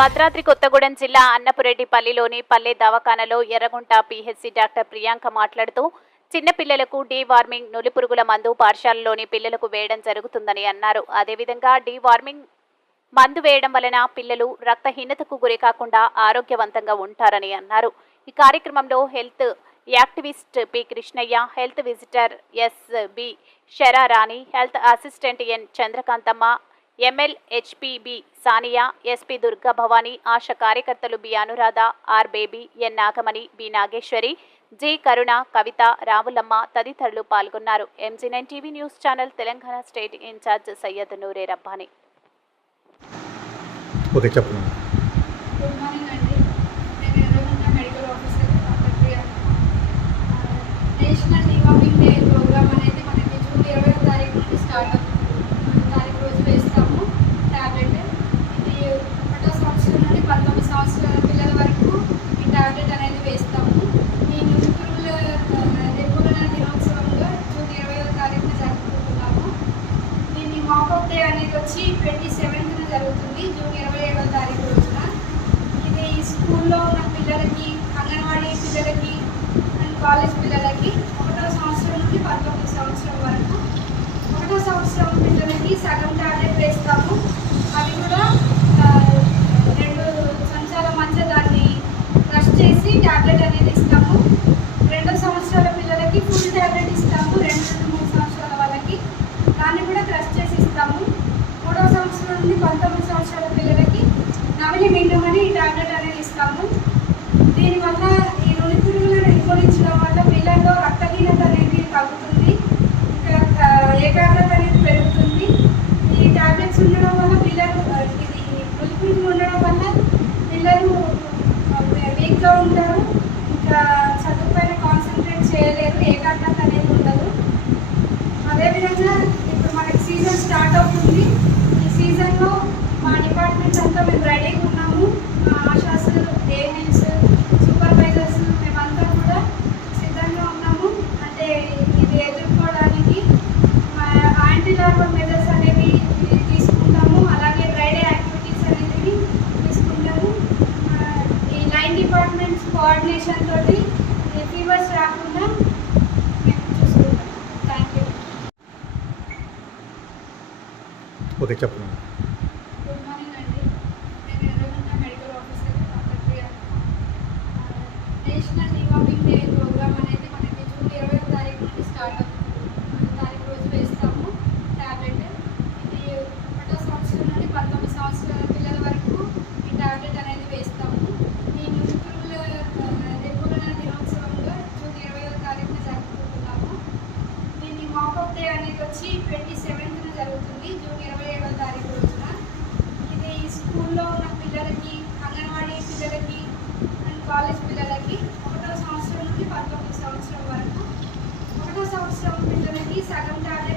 భద్రాద్రి కొత్తగూడెం జిల్లా అన్నపురెడ్డిపల్లిలోని పల్లె దవాఖానలో Erragunta PHC doctor Priyanka మాట్లాడుతూ చిన్నపిల్లలకు డీవార్మింగ్ నులిపురుగుల మందు పాఠశాలలోని పిల్లలకు వేయడం జరుగుతుందని అన్నారు. అదేవిధంగా డీవార్మింగ్ మందు వేయడం వలన పిల్లలు రక్తహీనతకు గురికాకుండా ఆరోగ్యవంతంగా ఉంటారని అన్నారు. ఈ కార్యక్రమంలో health activist P Krishnaiah, health visitor SB. Sararani, health assistant N. Chandrakanthamma, MLHPB Sania, SP Durga Bhavani, ASHA కార్యకర్తలు B Anuradha, R Baby, N Nagamani, B Nageswari, G Karuna, Kavitha, Ravulamma తదితరులు పాల్గొన్నారు. MG nine TV news channel Telangana state incharge Syed Noore Rabbani. Good morning అండి. నేను Erragunta medical officer doctor Priyanka. National deworming day programme అనేది మనకి June 20వ తారీఖు నుండి start అవుతుంది. తారీఖు రోజు వేస్తాము ట్యాబ్లెట్. ఇది 1వ సంవత్సరం నుండి 19 సంవత్సరాల పిల్లల వరకు ఈ ట్యాబ్లెట్ అనేది వేస్తాము. ఈ నులిపురుగుల నిర్మూలన దినోత్సవంగా జూన్ 20వ తారీఖున జరుపుకుంటున్నాము. దీన్ని మాపప్ డే అనేది వచ్చి 27న జరుగుతుంది, జూన్ 27వ తారీఖు రోజున. ఇది స్కూల్లో ఉన్న పిల్లలకి, అంగన్వాడీ పిల్లలకి అండ్ కాలేజ్ పిల్లలకి 1వ సంవత్సరం నుండి 19 సంవత్సరం వరకు. 1వ సంవత్సరం పిల్లలకి సగం ట్యాబ్లెట్ వేస్తాము. అవి కూడా 2 చెంచాల మధ్య దాన్ని క్రష్ చేసి ట్యాబ్లెట్ అనేది ఇస్తాము. 2వ సంవత్సరాల పిల్లలకి ఫుల్ ట్యాబ్లెట్ ఇస్తాము. 2-3 సంవత్సరాల వాళ్ళకి దాన్ని కూడా క్రష్ చేసి ఇస్తాము. 3వ సంవత్సరం నుండి 19 సంవత్సరాల పిల్లలకి నమిలి మింగమని ఈ ట్యాబ్లెట్ అనేది ఇస్తాము. దీనివల్ల ఈ నులిపురుగులను నిర్మూలించడం వల్ల పిల్లల్లో రక్తహీనత అనేది తగ్గుతుంది, ఇంకా ఏకాగ్రత అనేది పెరుగుతుంది. ఈ ట్యాబ్లెట్స్ ఉండడం వల్ల పిల్లలు ఇది నులిపురుగులు ఉండడం వల్ల పిల్లలు వీక్గా ఉంటారు, ఇంకా చదువుపైన కాన్సన్ట్రేట్ చేయలేరు, ఏకాగ్రత అనేది ఉండదు. అదేవిధంగా ఇప్పుడు మనకి సీజన్ స్టార్ట్ అవుతుంది. ఈ సీజన్లో మా డిపార్ట్మెంట్ అంతా మేము రెడీగా ఉన్నాము. మా ఆశాస్, ఏఎన్ఎంస్, సూపర్వైజర్స్ మేమంతా కూడా సిద్ధంగా ఉన్నాము. అంటే ఇది ఎదుర్కోవడానికి మా యాంటీ లార్వల్ మెజర్స్ అనేవి తీసుకుంటాము. అలాగే డ్రైడే యాక్టివిటీస్ అనేవి తీసుకుంటాము. ఈ 9 డిపార్ట్మెంట్స్ కోఆర్డినేషన్ తోటి ఫీవర్స్ రాకుండా మేము చూసుకుంటాము. Thank you. చెప్పండి. గుడ్ మార్నింగ్ అండి. నేను Erragunta medical officer doctor Priyanka. National deworming day programme అనేది మనకి జూన్ 20వ తారీఖు నుండి స్టార్ట్ అవుతుంది. తారీఖు రోజు వేస్తాము ట్యాబ్లెట్. ఇది 1వ సంవత్సరం నుండి 19 సంవత్సరాల పిల్లల వరకు ఈ ట్యాబ్లెట్ అనేది వేస్తాము. ఈ నులిపురుగుల నిర్మూలన దినోత్సవంగా జూన్ 20వ తారీఖున జరుపుకుంటున్నాము. దీన్ని మాపప్ డే అనేది వచ్చి 27న జరుగుతుంది, జూన్ 27వ తారీఖు రోజున. ఇది స్కూల్లో ఉన్న పిల్లలకి, అంగన్వాడీ పిల్లలకి అండ్ కాలేజ్ పిల్లలకి 1వ సంవత్సరం నుండి 19 సంవత్సరం వరకు. 1వ సంవత్సరం పిల్లలకి సగం ట్యాబ్లెట్